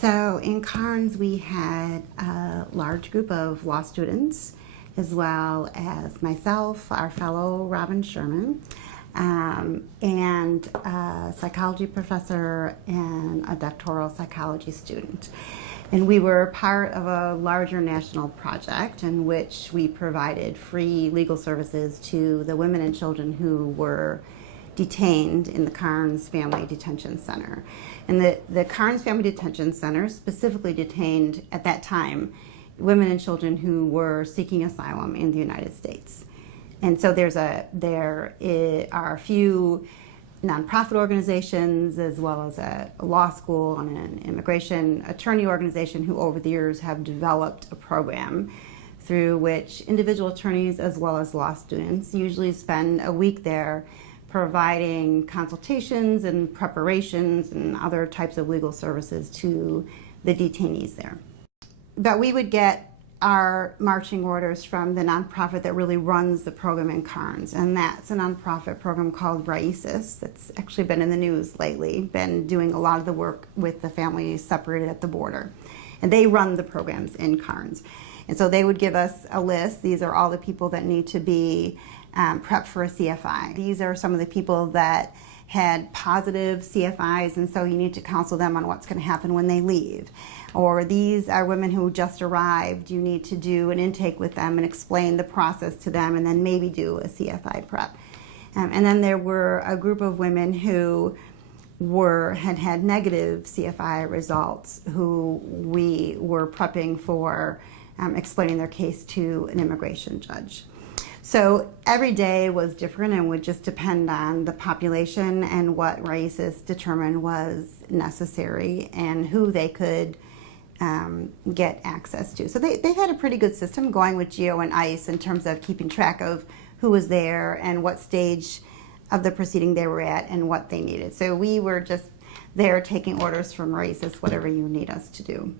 So in Karnes, we had a large group of law students, as well as myself, our fellow Robin Sherman, and a psychology professor and a doctoral psychology student. And we were part of a larger national project in which we provided free legal services to the women and children who were detained in the Karnes Family Detention Center. And the Karnes Family Detention Center specifically detained, at that time, women and children who were seeking asylum in the United States. And so there are a few nonprofit organizations, as well as a law school and an immigration attorney organization who over the years have developed a program through which individual attorneys as well as law students usually spend a week there providing consultations and preparations and other types of legal services to the detainees there. But we would get our marching orders from the nonprofit that really runs the program in Karnes, and that's a nonprofit program called Raices that's actually been in the news lately, been doing a lot of the work with the families separated at the border. And they run the programs in Karnes. And so they would give us a list. These are all the people that need to be prepped for a CFI. These are some of the people that had positive CFIs, and so you need to counsel them on what's going to happen when they leave. Or these are women who just arrived. You need to do an intake with them and explain the process to them, and then maybe do a CFI prep. And then there were a group of women who had negative CFI results, who we were prepping for explaining their case to an immigration judge. So every day was different and would just depend on the population and what Raices determined was necessary and who they could get access to. So they had a pretty good system going with GEO and ICE in terms of keeping track of who was there and what stage of the proceeding they were at and what they needed. So we were just there taking orders from Raices, whatever you need us to do.